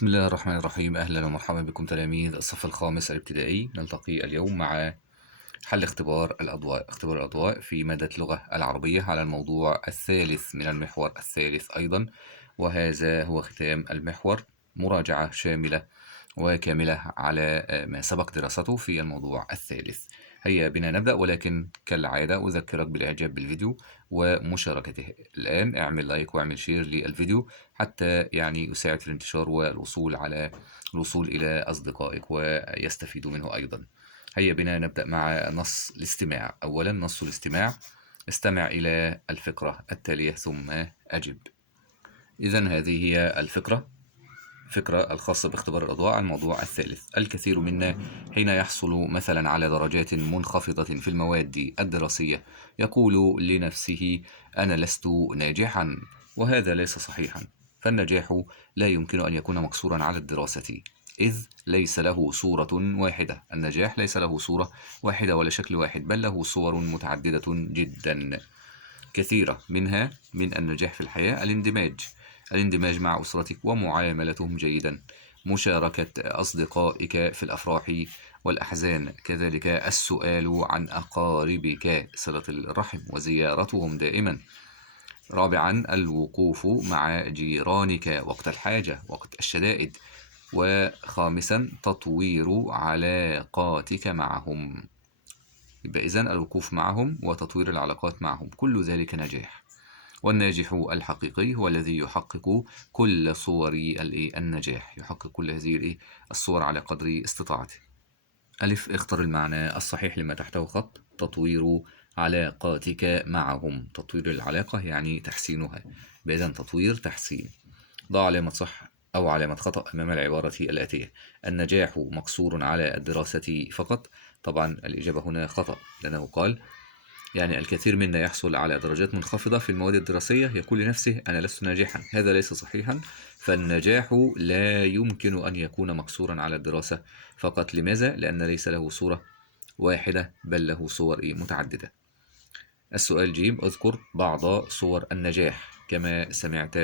بسم الله الرحمن الرحيم. أهلا ومرحبا بكم تلاميذ الصف الخامس الابتدائي. نلتقي اليوم مع حل اختبار الأضواء في مادة اللغة العربية على الموضوع الثالث من المحور الثالث أيضا، وهذا هو ختام المحور، مراجعة شاملة وكاملة على ما سبق دراسته في الموضوع الثالث. هيا بنا نبدأ، ولكن كالعادة أذكرك بالإعجاب بالفيديو ومشاركته. الآن اعمل لايك واعمل شير للفيديو حتى يساعد في الانتشار الوصول إلى أصدقائك ويستفيدوا منه أيضا. هيا بنا نبدأ مع نص الاستماع. أولا نص الاستماع: استمع إلى الفقرة التالية ثم أجب. إذن هذه هي فكرة الخاصة باختبار الأضواء على الموضوع الثالث. الكثير منا حين يحصل مثلا على درجات منخفضة في المواد الدراسية يقول لنفسه: أنا لست ناجحا، وهذا ليس صحيحا. فالنجاح لا يمكن أن يكون مقصورا على الدراسة، إذ ليس له صورة واحدة. النجاح ليس له صورة واحدة ولا شكل واحد، بل له صور متعددة جدا كثيرة. منها من النجاح في الحياة الاندماج مع أسرتك ومعاملتهم جيدا، مشاركة أصدقائك في الأفراح والأحزان، كذلك السؤال عن أقاربك، صلة الرحم وزيارتهم دائما. رابعا الوقوف مع جيرانك وقت الحاجة، وقت الشدائد. وخامسا تطوير علاقاتك معهم. يبقى إذن الوقوف معهم وتطوير العلاقات معهم، كل ذلك نجاح. والناجح الحقيقي هو الذي يحقق كل صور النجاح، يحقق كل هذه الصور على قدر استطاعته. ألف، اختر المعنى الصحيح لما تحته خط: تطوير علاقاتك معهم. تطوير العلاقة يعني تحسينها، بإذن تطوير تحسين. ضع علامة صح أو علامة خطأ أمام العبارة الآتية: النجاح مقصور على الدراسة فقط. طبعا الإجابة هنا خطأ، لأنه قال الكثير منا يحصل على درجات منخفضة في المواد الدراسية يقول لنفسه: أنا لست ناجحا. هذا ليس صحيحا. فالنجاح لا يمكن أن يكون مقصورا على الدراسة فقط. لماذا؟ لأن ليس له صورة واحدة، بل له صور متعددة. السؤال ج: اذكر بعض صور النجاح كما سمعت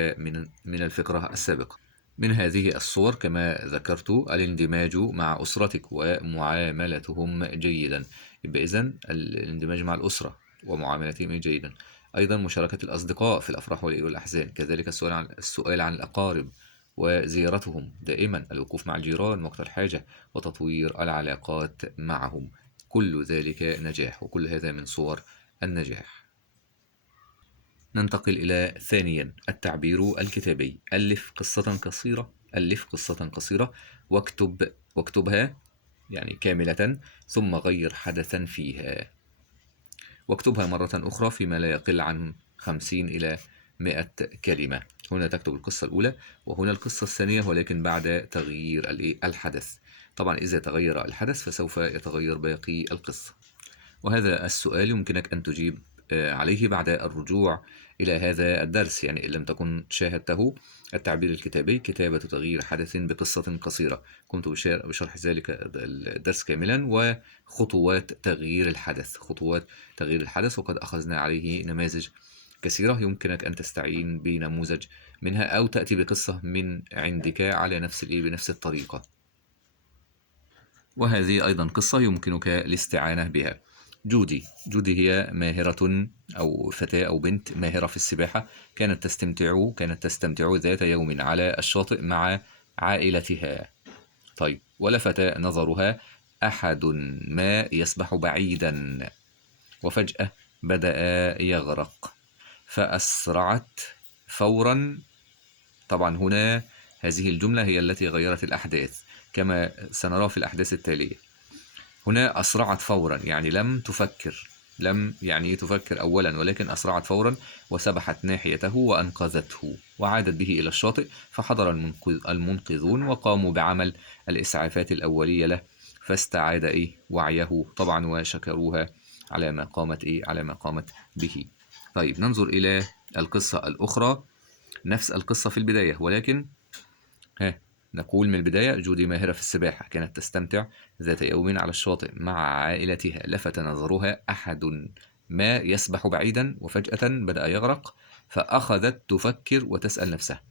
من الفقرة السابقة. من هذه الصور كما ذكرت: الاندماج مع أسرتك ومعاملتهم جيدا. يبقى إذن الاندماج مع الأسرة ومعاملتهم جيدا. أيضا مشاركة الأصدقاء في الأفراح والأحزان، كذلك السؤال عن الأقارب وزيارتهم دائما، الوقوف مع الجيران وقت الحاجة، وتطوير العلاقات معهم. كل ذلك نجاح، وكل هذا من صور النجاح. ننتقل إلى ثانيا التعبير الكتابي. ألف قصة قصيرة واكتبها كاملة، ثم غير حدثا فيها. واكتبها مرة أخرى فيما لا يقل عن 50 إلى 100 كلمة. هنا تكتب القصة الأولى، وهنا القصة الثانية، ولكن بعد تغيير الحدث. طبعا إذا تغير الحدث فسوف يتغير باقي القصة. وهذا السؤال يمكنك أن تجيب عليه بعد الرجوع إلى هذا الدرس، إن لم تكن شاهدته. التعبير الكتابي: كتابة تغيير حدث بقصة قصيرة. قمت بشرح ذلك الدرس كاملا، وخطوات تغيير الحدث، وقد أخذنا عليه نماذج كثيرة. يمكنك أن تستعين بنموذج منها، أو تأتي بقصة من عندك على بنفس الطريقة. وهذه أيضا قصة يمكنك الاستعانة بها. جودي هي ماهرة أو فتاة أو بنت ماهرة في السباحة، كانت تستمتع ذات يوم على الشاطئ مع عائلتها. طيب، ولفت نظرها أحد ما يسبح بعيدا، وفجأة بدأ يغرق، فأسرعت فورا. طبعا هنا هذه الجملة هي التي غيرت الأحداث كما سنرى في الأحداث التالية. هنا أسرعت فورا لم تفكر أولا، ولكن أسرعت فورا وسبحت ناحيته وأنقذته، وعادت به إلى الشاطئ. فحضر المنقذون وقاموا بعمل الإسعافات الأولية له، فاستعاد وعيه طبعا، وشكروها على ما قامت به. طيب، ننظر إلى القصة الأخرى، نفس القصة في البداية، ولكن نقول من البداية: جودي ماهرة في السباحة، كانت تستمتع ذات يوم على الشاطئ مع عائلتها، لفت نظرها أحد ما يسبح بعيدا، وفجأة بدأ يغرق، فأخذت تفكر وتسأل نفسها.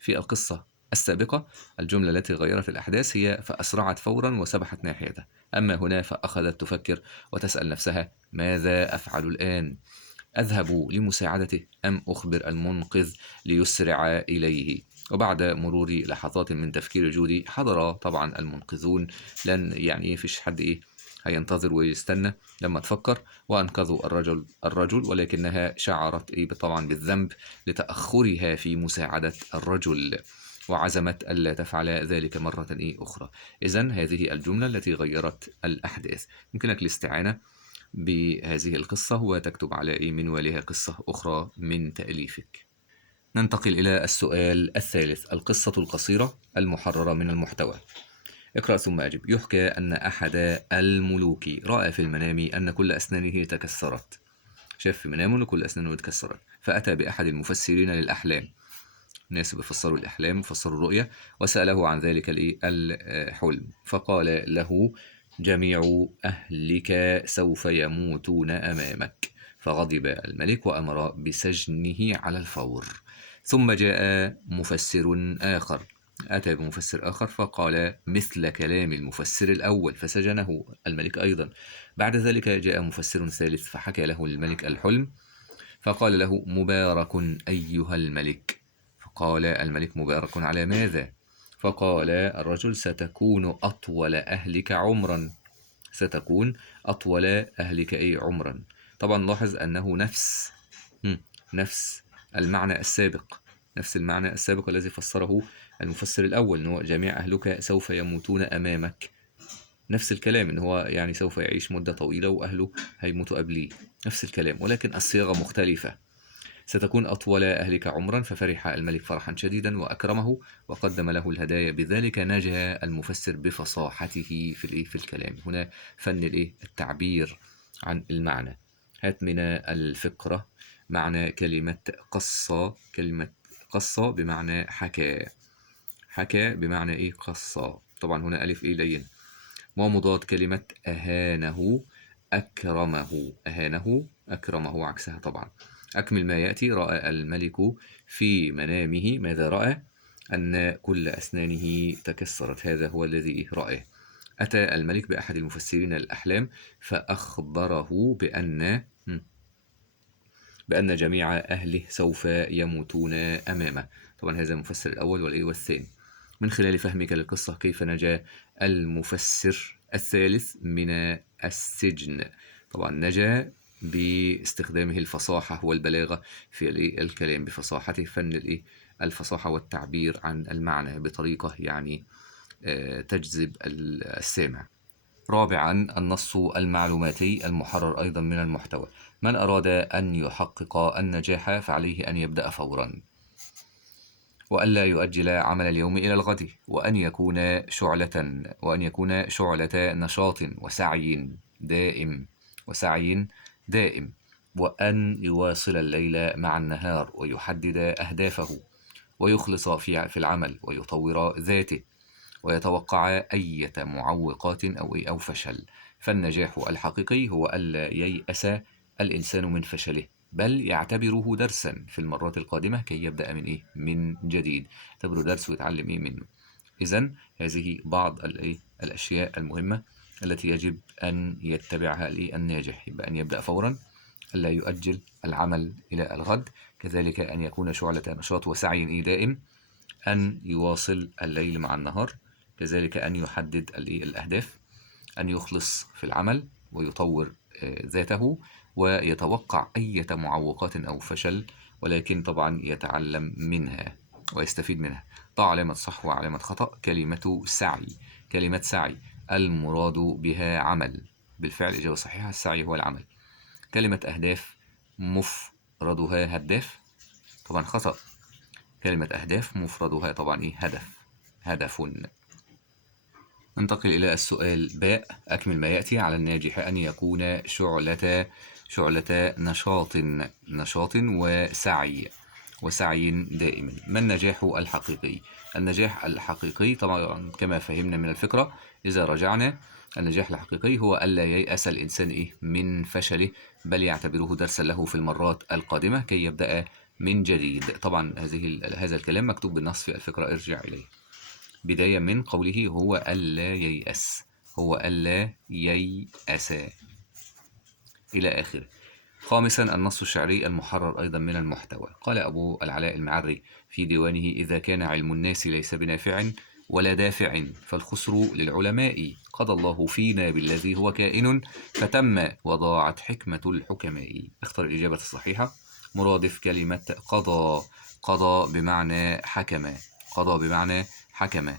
في القصة السابقة الجملة التي غيرت الأحداث هي فأسرعت فورا وسبحت ناحيته، أما هنا فأخذت تفكر وتسأل نفسها ماذا أفعل الآن؟ أذهب لمساعدته أم أخبر المنقذ ليسرع إليه؟ وبعد مرور لحظات من تفكير جودي حضر طبعا المنقذون، لن يعني فيش حد هينتظر ويستنى لما تفكر، وأنقذوا الرجل ولكنها شعرت طبعا بالذنب لتأخرها في مساعدة الرجل، وعزمت ألا تفعل ذلك مرة أخرى. إذن هذه الجملة التي غيرت الأحداث. يمكنك الاستعانة بهذه القصة وتكتب على منوالها قصة أخرى من تأليفك. ننتقل إلى السؤال الثالث، القصة القصيرة المحررة من المحتوى. اقرأ ثم أجب. يحكى أن أحد الملوك رأى في المنام أن كل أسنانه تكسرت. شاف في منامه أن كل أسنانه تكسرت، فأتى بأحد المفسرين للأحلام، ناس بيفسروا الأحلام فسروا الرؤيا، وسأله عن ذلك الحلم، فقال له جميع أهلك سوف يموتون أمامك. فغضب الملك وأمر بسجنه على الفور. ثم جاء مفسر آخر، أتى بمفسر آخر فقال مثل كلام المفسر الأول فسجنه الملك أيضا. بعد ذلك جاء مفسر ثالث فحكى له الملك الحلم، فقال له مبارك أيها الملك. فقال الملك مبارك على ماذا؟ فقال الرجل ستكون أطول أهلك عمرا، ستكون أطول أهلك عمرا. طبعا لاحظ أنه نفس المعنى السابق، نفس المعنى السابق الذي فسره المفسر الأول، أنه جميع أهلك سوف يموتون أمامك، نفس الكلام، إن هو يعني سوف يعيش مدة طويلة وأهله هيموتوا قبليه، نفس الكلام ولكن الصيغة مختلفة. ستكون أطول أهلك عمرا. ففرح الملك فرحا شديدا وأكرمه وقدم له الهدايا. بذلك نجا المفسر بفصاحته في الكلام. هنا فن التعبير عن المعنى. هات من الفقرة معنى كلمة قصة. كلمة قصة بمعنى حكى، حكى بمعنى قصة. طبعا هنا ألف لين. ومضاد كلمة أهانه أكرمه، أهانه أكرمه عكسها طبعا. أكمل ما يأتي. رأى الملك في منامه، ماذا رأى؟ أن كل أسنانه تكسرت، هذا هو الذي رأى. أتى الملك بأحد المفسرين الأحلام فأخبره بأن جميع أهله سوف يموتون أمامه. طبعا هذا المفسر الأول والثاني. من خلال فهمك للقصة كيف نجا المفسر الثالث من السجن؟ طبعا نجا باستخدامه الفصاحة والبلاغة في الكلام، بفصاحته، فن الفصاحة والتعبير عن المعنى بطريقة يعني تجذب السامع. رابعا النص المعلوماتي المحرر أيضا من المحتوى. من أراد أن يحقق النجاح فعليه أن يبدأ فورا، وألا يؤجل عمل اليوم إلى الغد، وأن يكون شعلة نشاط وسعي دائم، وأن يواصل الليل مع النهار ويحدد أهدافه ويخلص في العمل ويطور ذاته، ويتوقع أي معوقات أو فشل. فالنجاح الحقيقي هو ألا ييأس الإنسان من فشله، بل يعتبره درسا في المرات القادمة كي يبدأ من جديد، يعتبره درس ويتعلم منه. إذن هذه بعض الأشياء المهمة التي يجب أن يتبعها الناجح. يبقى أن يبدأ فورا، ألا يؤجل العمل إلى الغد، كذلك أن يكون شعلة نشاط وسعي دائم، أن يواصل الليل مع النهار، كذلك أن يحدد الأهداف، أن يخلص في العمل ويطور ذاته، ويتوقع أي معوقات أو فشل، ولكن طبعا يتعلم منها ويستفيد منها. ضع علامة صح وعلامة خطأ. كلمة سعي، كلمة سعي المراد بها عمل، بالفعل إجابة صحيحة، السعي هو العمل. كلمة أهداف مفردها هداف، طبعا خطأ. كلمة أهداف مفردها طبعا هدف. ننتقل إلى السؤال باء. أكمل ما يأتي. على الناجح أن يكون شعلة نشاط وسعي دائما. ما النجاح الحقيقي؟ النجاح الحقيقي طبعا كما فهمنا من الفكرة إذا رجعنا، النجاح الحقيقي هو ألا ييأس الإنسان من فشله، بل يعتبره درسا له في المرات القادمة كي يبدأ من جديد. طبعا هذا الكلام مكتوب بالنص في الفكرة، ارجع إليه. بداية من قوله هو ألا ييأس، هو ألا ييأس إلى آخره. خامسا النص الشعري المحرر أيضا من المحتوى. قال أبو العلاء المعري في ديوانه: إذا كان علم الناس ليس بنافع ولا دافع فالخسر للعلماء، قضى الله فينا بالذي هو كائن فتم وضاعت حكمة الحكماء. اختر الإجابة الصحيحة. مرادف كلمة قضى، قضى بمعنى حكم، قضى بمعنى حكم.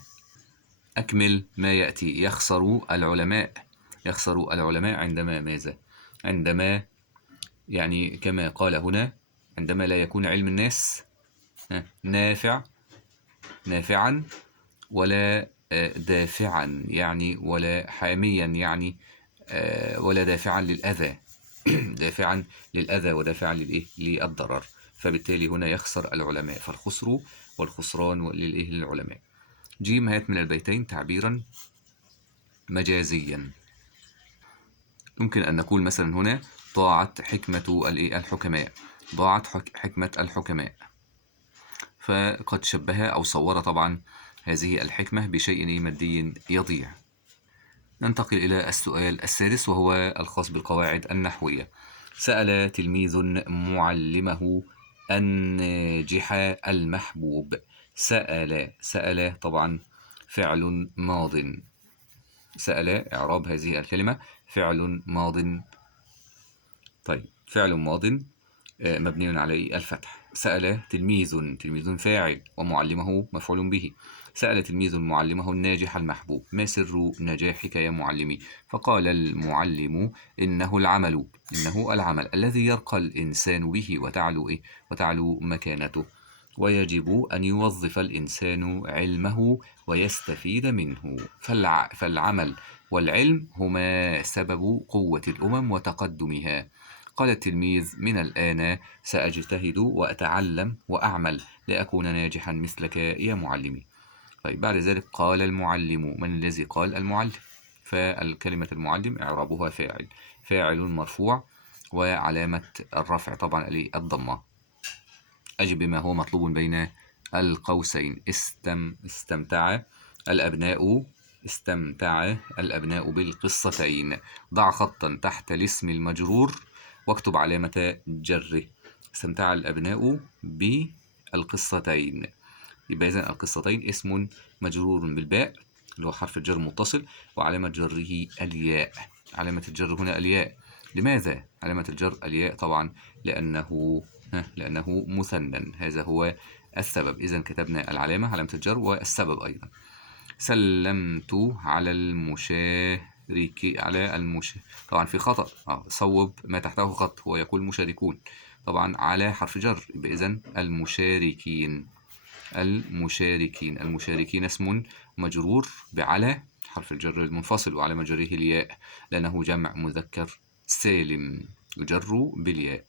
أكمل ما يأتي. يخسر العلماء، يخسر العلماء عندما ماذا؟ عندما، يعني كما قال هنا، عندما لا يكون علم الناس نافعا ولا دافعا، يعني ولا حاميا، يعني ولا دافعا للأذى دافعا للأذى ودافعا للإيه؟ للضرر. فبالتالي هنا يخسر العلماء، فالخسر والخسران للإيه؟ للعلماء. جيم هات من البيتين تعبيرا مجازيا. يمكن أن نقول مثلا هنا: ضاعت حكمة الحكماء، ضاعت حكمة الحكماء. فقد شبه أو صور طبعا هذه الحكمة بشيء مادي يضيع. ننتقل إلى السؤال السادس وهو الخاص بالقواعد النحوية. سأل تلميذ معلمه الناجح المحبوب. سأل، سأل طبعا فعل ماض. سأل إعراب هذه الكلمة فعل ماض. طيب فعل ماض مبني على الفتح. سأل تلميذ، تلميذ فاعل ومعلمه مفعول به. سأل تلميذ معلمه الناجح المحبوب: ما سر نجاحك يا معلمي؟ فقال المعلم: إنه العمل، إنه العمل الذي يرقى الإنسان به وتعلو وتعلو مكانته، ويجب أن يوظف الإنسان علمه ويستفيد منه. فالعمل والعلم هما سبب قوة الأمم وتقدمها. قال التلميذ: من الآن سأجتهد وأتعلم وأعمل لأكون ناجحا مثلك يا معلمي. طيب بعد ذلك قال المعلم. من الذي قال؟ المعلم. فالكلمة المعلم إعرابها فاعل، فاعل مرفوع وعلامة الرفع طبعا الضمة. أجب بما هو مطلوب بين القوسين. استمتع الأبناء، استمتع الأبناء بالقصتين. ضع خطا تحت الاسم المجرور واكتب علامة جره. استمتع الأبناء بالقصتين، يبقى إذن القصتين اسم مجرور بالباء اللي هو حرف الجر متصل، وعلامة جره الياء. علامة الجر هنا الياء. لماذا علامة الجر الياء؟ طبعا لأنه مثنى، هذا هو السبب. إذن كتبنا العلامة علامة الجر والسبب أيضا. سلمت على طبعا في خطأ، صوب ما تحته خط، هو يقول مشاركون، طبعا على حرف جر، يبقى إذن المشاركين. المشاركين اسم مجرور بعلى حرف الجر المنفصل، وعلامة جره الياء لأنه جمع مذكر سالم يجر بالياء.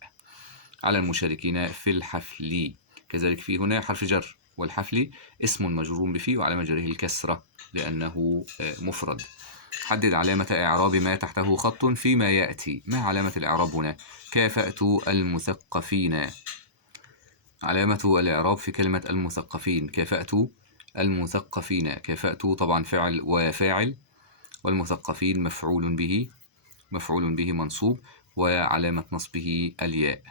على المشاركين في الحفل، كذلك في هنا حرف جر، والحفل اسم مجرور بفي وعلامة جره الكسرة لأنه مفرد. حدد علامة إعراب ما تحته خط فيما يأتي. ما علامة الإعراب هنا؟ كافأت المثقفين. علامة الإعراب في كلمة المثقفين كافأت المثقفين. كافأت طبعا فعل وفاعل، والمثقفين مفعول به، مفعول به منصوب، وعلامة نصبه الياء،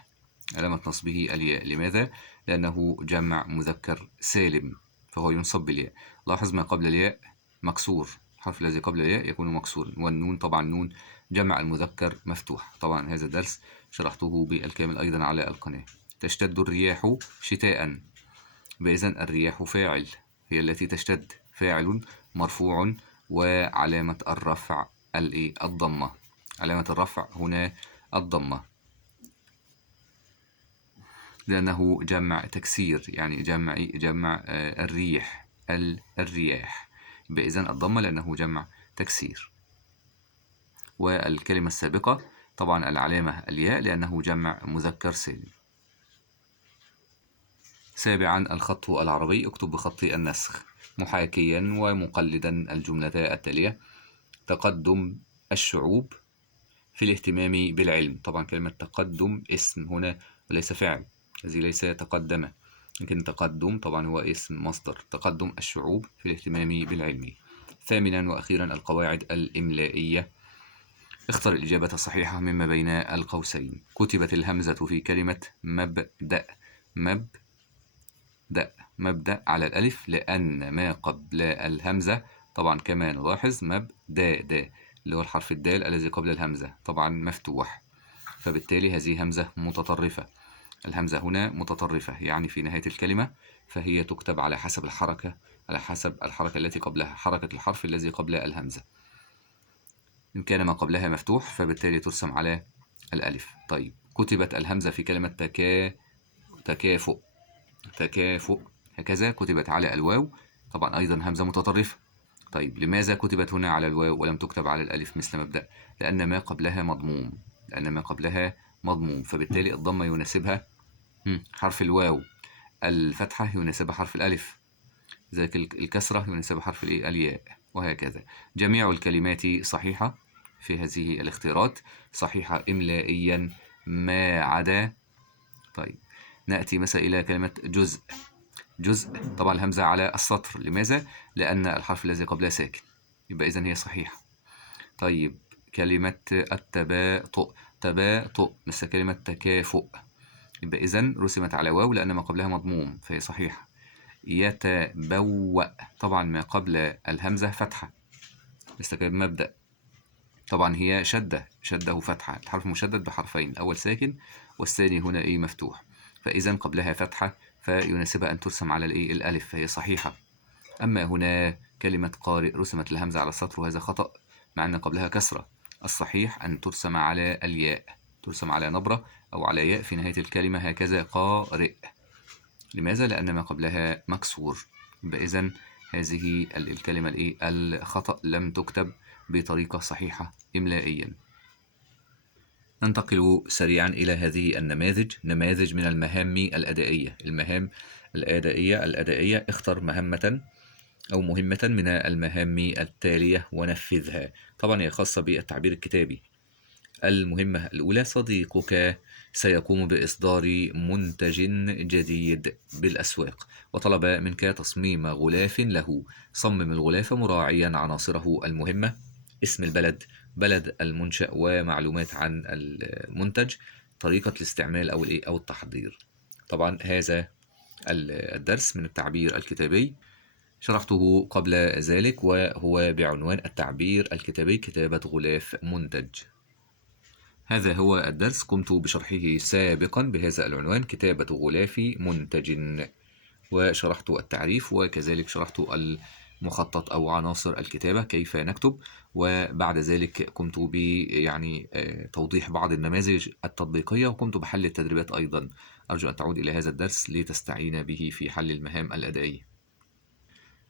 علامة نصبه الياء. لماذا؟ لأنه جمع مذكر سالم فهو ينصب بالياء. لاحظ ما قبل الياء مكسور، الحرف الذي قبل الياء يكون مكسورا. والنون طبعا نون جمع المذكر مفتوح. طبعا هذا الدرس شرحته بالكامل أيضا على القناة. تشتد الرياح شتاء، بإذن الرياح فاعل، هي التي تشتد، فاعل مرفوع وعلامة الرفع الضمة. علامة الرفع هنا الضمة لأنه جمع تكسير، يعني جمع الرياح، بإذن الضمة لأنه جمع تكسير. والكلمة السابقة طبعا العلامة الياء لأنه جمع مذكر سالم. سابعا الخط العربي. اكتب بخط النسخ محاكيا ومقلدا الجملة التالية: تقدم الشعوب في الاهتمام بالعلم. طبعا كلمة تقدم اسم هنا وليس فعل، الذي ليس تقدم. لكن تقدم طبعا هو اسم مصدر، تقدم الشعوب في الاهتمام بالعلم. ثامنا وأخيرا القواعد الإملائية. اختر الإجابة الصحيحة مما بين القوسين. كتبت الهمزة في كلمة مبدأ. مبدأ على الألف لأن ما قبل الهمزة طبعا كما نلاحظ مبدأ اللي هو الحرف الدال الذي قبل الهمزة طبعا مفتوح، فبالتالي هذه همزة متطرفة. الهمزة هنا متطرفة يعني في نهاية الكلمة، فهي تكتب على حسب الحركة، التي قبلها، حركة الحرف الذي قبل الهمزة. إن كان ما قبلها مفتوح فبالتالي ترسم على الألف. طيب كتبت الهمزة في كلمة تكافؤ. هكذا كتبت على الواو، طبعا أيضا همزة متطرفة. طيب لماذا كتبت هنا على الواو ولم تكتب على الألف مثل مبدأ؟ لأن ما قبلها مضموم، فبالتالي الضمة يناسبها حرف الواو، الفتحة يناسبها حرف الألف، ذلك الكسرة يناسبها حرف الياء، وهكذا. جميع الكلمات صحيحة في هذه الاختيارات، صحيحة إملائيا ما عدا. طيب نأتي مثلا إلى كلمة جزء طبعا الهمزة على السطر. لماذا؟ لأن الحرف الذي قبلها ساكن، يبقى إذن هي صحيحة. طيب كلمة تباطؤ مثل كلمة تكافؤ، يبقى إذن رسمت على واو لأن ما قبلها مضموم فهي صحيحة. يتبوأ طبعا ما قبل الهمزة فتحة مثل كلمة مبدأ، طبعا هي شدة فتحة، الحرف مشدد بحرفين، الأول ساكن والثاني هنا مفتوح، فإذا قبلها فتحة فيناسبها أن ترسم على الألف فهي صحيحة. أما هنا كلمة قارئ رسمت الهمزة على السطر وهذا خطأ مع أن قبلها كسرة، الصحيح أن ترسم على الياء، ترسم على نبرة أو على ياء في نهاية الكلمة هكذا قارئ. لماذا؟ لأن ما قبلها مكسور، يبقى إذن هذه الكلمة الخطأ لم تكتب بطريقة صحيحة إملائيا. ننتقل سريعا إلى هذه نماذج من المهام الأدائية. المهام الأدائية اختر مهمة أو مهمة من المهام التالية ونفذها. طبعا هي خاصة بالتعبير الكتابي. المهمة الأولى: صديقك سيقوم بإصدار منتج جديد بالأسواق، وطلب منك تصميم غلاف له. صمم الغلاف مراعيا عناصره المهمة: اسم البلد، بلد المنشأ، ومعلومات عن المنتج، طريقة الاستعمال أو التحضير. طبعا هذا الدرس من التعبير الكتابي شرحته قبل ذلك، وهو بعنوان التعبير الكتابي كتابة غلاف منتج. هذا هو الدرس قمت بشرحه سابقا بهذا العنوان كتابة غلاف منتج، وشرحت التعريف وكذلك شرحت المخطط أو عناصر الكتابة كيف نكتب، وبعد ذلك قمت توضيح بعض النماذج التطبيقية، وقمت بحل التدريبات أيضا. أرجو أن تعود إلى هذا الدرس لتستعين به في حل المهام الأدائية.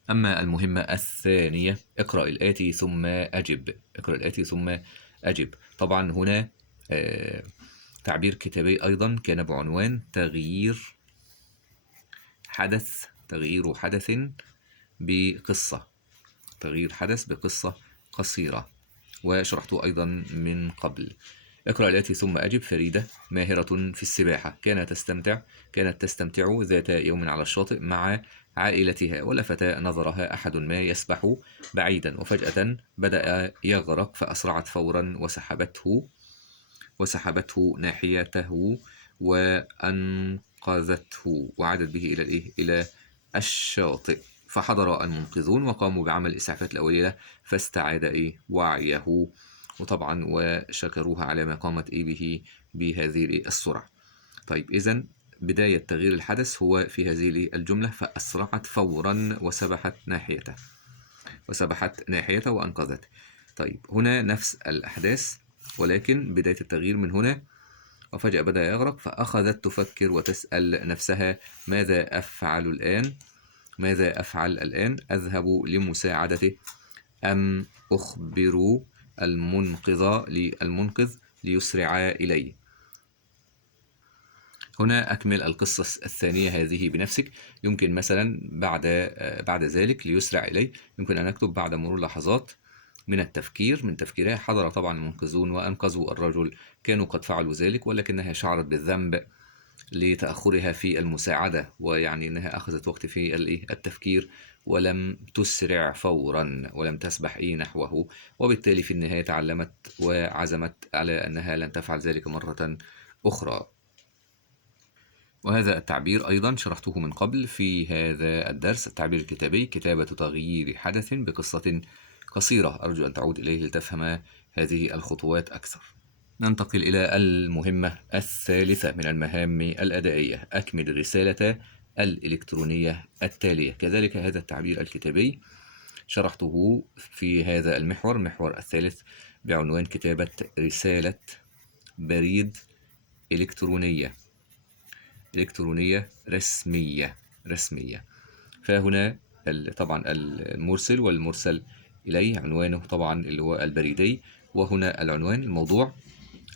أما المهمة الثانية: اقرأ الآتي ثم أجب. طبعا هنا تعبير كتابي أيضا كان بعنوان تغيير حدث بقصة، تغيير حدث بقصة قصيرة، وشرحته أيضا من قبل. اقرأ الآتي ثم أجب. فريدة ماهرة في السباحة، كانت تستمتع ذات يوم على الشاطئ مع عائلتها، ولفت نظرها أحد ما يسبح بعيدا، وفجأة بدأ يغرق فأسرعت فورا وسحبته ناحيته وأنقذته، وعادت به إلى الشاطئ. فحضر المنقذون وقاموا بعمل الإسعافات الأولية فاستعاد وعيه، وطبعا وشكروها على ما قامت به بهذه السرعة. طيب إذن بداية تغيير الحدث هو في هذه الجملة: فأسرعت فورا وسبحت ناحيته وأنقذته. طيب هنا نفس الأحداث ولكن بداية التغيير من هنا: وفجأة بدأ يغرق فأخذت تفكر وتسأل نفسها: ماذا أفعل الآن؟ أذهب لمساعدته أم أخبر المنقذ ليسرع إلي؟ هنا أكمل القصة الثانية هذه بنفسك. يمكن مثلا بعد ذلك ليسرع إلي، يمكن أن أكتب: بعد مرور لحظات من تفكيرها حضر طبعا المنقذون وأنقذوا الرجل، كانوا قد فعلوا ذلك ولكنها شعرت بالذنب لتأخرها في المساعدة، ويعني أنها أخذت وقت في التفكير ولم تسرع فورا ولم تسبح نحوه، وبالتالي في النهاية تعلمت وعزمت على أنها لن تفعل ذلك مرة أخرى. وهذا التعبير أيضا شرحته من قبل في هذا الدرس، التعبير الكتابي: كتابة تغيير حدث بقصة قصيرة. أرجو أن تعود إليه لتفهم هذه الخطوات أكثر. ننتقل إلى المهمة الثالثة من المهام الأدائية: أكمل الرسالة الإلكترونية التالية. كذلك هذا التعبير الكتابي شرحته في هذا المحور الثالث بعنوان كتابة رسالة بريد إلكترونية رسمية. فهنا طبعا المرسل والمرسل إليه عنوانه طبعا اللي هو البريدي، وهنا العنوان الموضوع: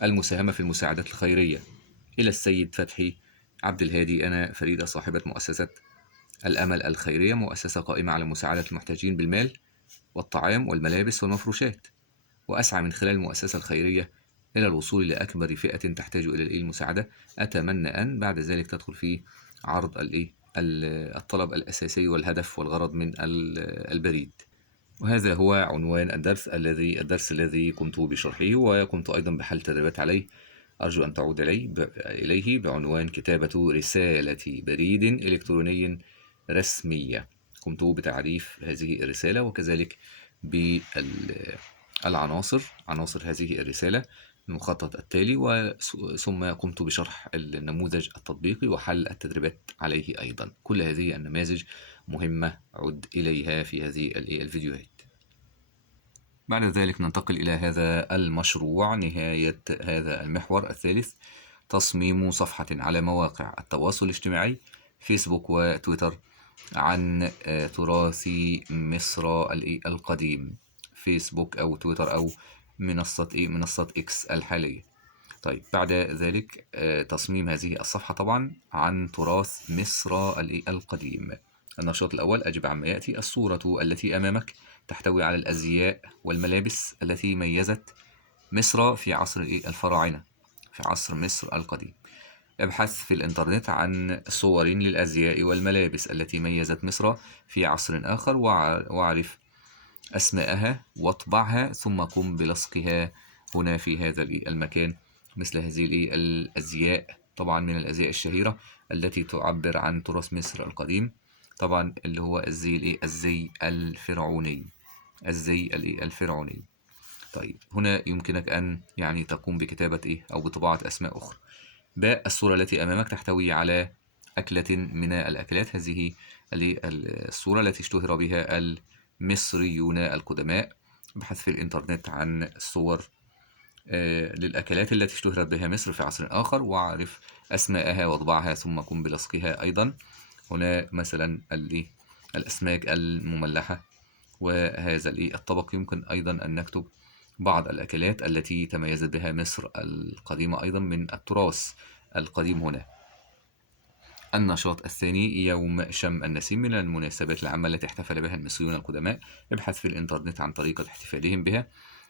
المساهمة في المساعدات الخيرية إلى السيد فتحي عبد الهادي. أنا فريدة صاحبة مؤسسة الأمل الخيرية، مؤسسة قائمة على مساعدة المحتاجين بالمال والطعام والملابس والمفروشات، وأسعى من خلال المؤسسة الخيرية إلى الوصول لأكبر فئة تحتاج إلى المساعدة. أتمنى أن بعد ذلك تدخل في عرض الطلب الأساسي والهدف والغرض من البريد. وهذا هو عنوان الدرس الذي قمت بشرحه، وقمت أيضا بحل تدريبات عليه. أرجو أن تعود إليه بعنوان كتابة رسالة بريد إلكتروني رسمية. قمت بتعريف هذه الرسالة وكذلك عناصر هذه الرسالة، المخطط التالي، ثم قمت بشرح النموذج التطبيقي وحل التدريبات عليه أيضا. كل هذه النماذج مهمة، عد إليها في هذه الفيديوهات. بعد ذلك ننتقل إلى هذا المشروع، نهاية هذا المحور الثالث: تصميم صفحة على مواقع التواصل الاجتماعي فيسبوك وتويتر عن تراث مصر القديم. فيسبوك أو تويتر أو منصة إكس الحالية. طيب بعد ذلك تصميم هذه الصفحة طبعا عن تراث مصر القديم. النشاط الأول: أجب عما يأتي. الصورة التي أمامك تحتوي على الأزياء والملابس التي ميزت مصر في عصر الفراعنة، في عصر مصر القديم. ابحث في الإنترنت عن صور للأزياء والملابس التي ميزت مصر في عصر آخر، واعرف أسماءها واطبعها، ثم قم بلصقها هنا في هذا المكان، مثل هذه الأزياء، طبعا من الأزياء الشهيرة التي تعبر عن تراث مصر القديم، طبعا اللي هو الزي الفرعوني. طيب هنا يمكنك أن يعني تقوم بكتابة أو بطباعة أسماء أخرى. باء: الصورة التي أمامك تحتوي على أكلة من الأكلات. هذه الصورة التي اشتهر بها المصريون القدماء. ابحث في الإنترنت عن صور للأكلات التي اشتهرت بها مصر في عصر آخر، واعرف أسماءها واطبعها، ثم قم بلصقها أيضا. هنا مثلا الأسماك المملحة، وهذا الطبق. يمكن أيضا أن نكتب بعض الأكلات التي تميزت بها مصر القديمة أيضا من التراث القديم هنا. النشاط الثاني: يوم شم النسيم، من المناسبات العامة التي احتفل بها المصريون القدماء. ابحث في الإنترنت عن طريقة احتفالهم بها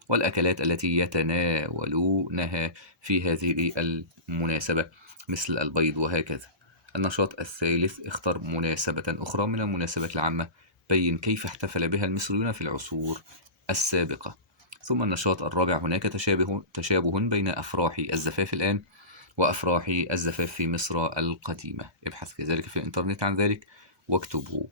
والأكلات التي يتناولونها في هذه المناسبة، مثل البيض وهكذا. النشاط الثالث: اختر مناسبة أخرى من المناسبات العامة، بين كيف احتفل بها المصريون في العصور السابقة. ثم النشاط الرابع: هناك تشابه بين أفراح الزفاف الآن وأفراح الزفاف في مصر القديمة. ابحث كذلك في الإنترنت عن ذلك واكتبه.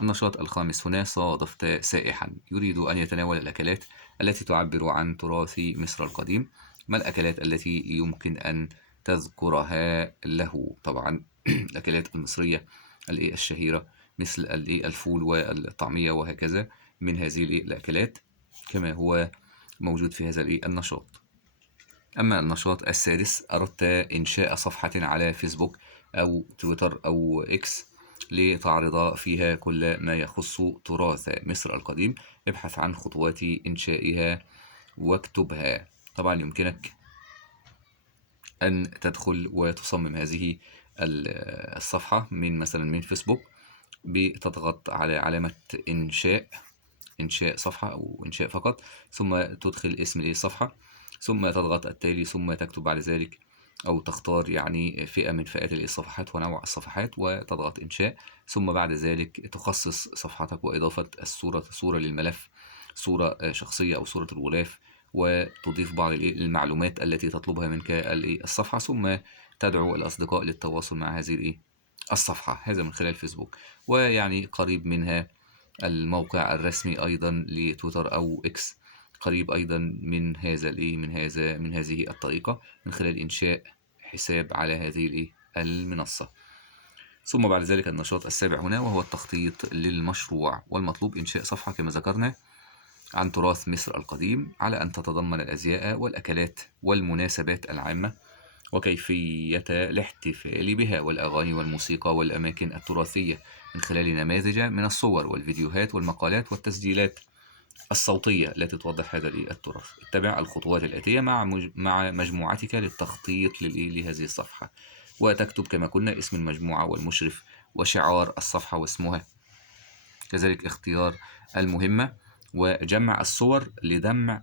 النشاط الخامس: هنا صادفت سائحا يريد أن يتناول الأكلات التي تعبر عن تراث مصر القديم. ما الأكلات التي يمكن أن تذكرها له؟ طبعا الأكلات المصرية الشهيرة مثل الفول والطعمية وهكذا، من هذه الأكلات كما هو موجود في هذا النشاط. أما النشاط السادس: أردت إنشاء صفحة على فيسبوك أو تويتر أو إكس لتعرض فيها كل ما يخص تراث مصر القديم. ابحث عن خطوات إنشائها واكتبها. طبعا يمكنك أن تدخل وتصمم هذه الصفحة مثلا من فيسبوك، بتضغط على علامة إنشاء صفحة أو إنشاء فقط، ثم تدخل اسم الصفحة، ثم تضغط التالي، ثم تكتب بعد ذلك أو تختار يعني فئة من فئات الصفحات ونوع الصفحات وتضغط إنشاء. ثم بعد ذلك تخصص صفحتك وإضافة صورة للملف، صورة شخصية أو صورة الغلاف، وتضيف بعض المعلومات التي تطلبها منك الصفحة، ثم تدعو الأصدقاء للتواصل مع هذه الصفحة، هذا من خلال فيسبوك. ويعني قريب منها الموقع الرسمي أيضا لتويتر أو إكس، قريب أيضا من هذا من هذه الطريقة، من خلال إنشاء حساب على هذه المنصة. ثم بعد ذلك النشاط السابع هنا وهو التخطيط للمشروع، والمطلوب إنشاء صفحة كما ذكرنا عن تراث مصر القديم، على أن تتضمن الأزياء والأكلات والمناسبات العامة وكيفية الاحتفال بها، والأغاني والموسيقى والأماكن التراثية، من خلال نماذج من الصور والفيديوهات والمقالات والتسجيلات الصوتية التي توضح هذا التراث. اتبع الخطوات الآتية مع مجموعتك للتخطيط لهذه الصفحة، وتكتب كما قلنا اسم المجموعة والمشرف وشعار الصفحة واسمها، كذلك اختيار المهمة وجمع الصور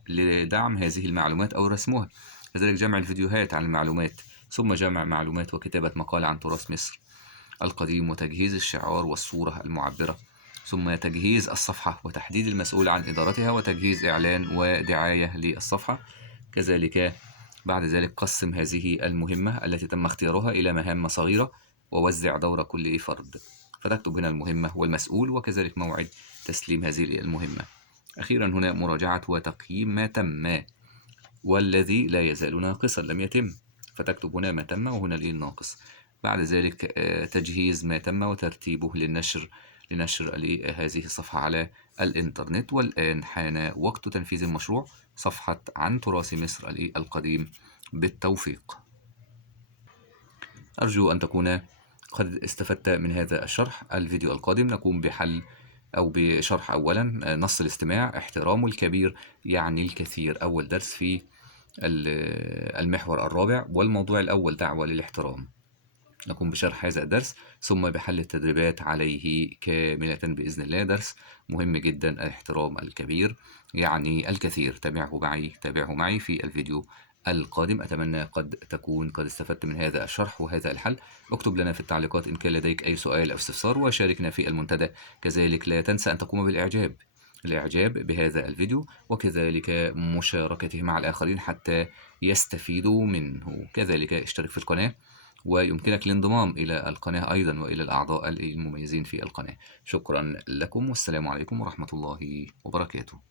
لدعم هذه المعلومات أو رسمها، كذلك جمع الفيديوهات عن المعلومات، ثم جمع معلومات وكتابة مقال عن تراث مصر القديم وتجهيز الشعار والصورة المعبرة، ثم تجهيز الصفحة وتحديد المسؤول عن إدارتها وتجهيز إعلان ودعاية للصفحة. كذلك بعد ذلك قسم هذه المهمة التي تم اختيارها إلى مهام صغيرة ووزع دور كل فرد، فتكتب هنا المهمة والمسؤول وكذلك موعد تسليم هذه المهمة. أخيرا هنا مراجعة وتقييم ما تم والذي لا يزال ناقصا لم يتم، فتكتب هنا ما تم وهنا الناقص. بعد ذلك تجهيز ما تم وترتيبه لنشر هذه الصفحة على الإنترنت. والآن حان وقت تنفيذ المشروع، صفحة عن تراث مصر القديم. بالتوفيق. أرجو أن تكون قد استفدت من هذا الشرح. الفيديو القادم نقوم بحل أو بشرح أولا نص الاستماع، احترام الكبير يعني الكثير، أول درس في المحور الرابع، والموضوع الأول دعوة للاحترام. نقوم بشرح هذا الدرس ثم بحل التدريبات عليه كاملة بإذن الله. درس مهم جدا، الاحترام الكبير يعني الكثير. تابعه معي في الفيديو القادم. أتمنى قد تكون قد استفدت من هذا الشرح وهذا الحل. اكتب لنا في التعليقات إن كان لديك أي سؤال أو استفسار، وشاركنا في المنتدى. كذلك لا تنسى أن تقوم الإعجاب بهذا الفيديو، وكذلك مشاركته مع الآخرين حتى يستفيدوا منه. كذلك اشترك في القناة، ويمكنك الانضمام إلى القناة أيضا وإلى الأعضاء المميزين في القناة. شكرا لكم، والسلام عليكم ورحمة الله وبركاته.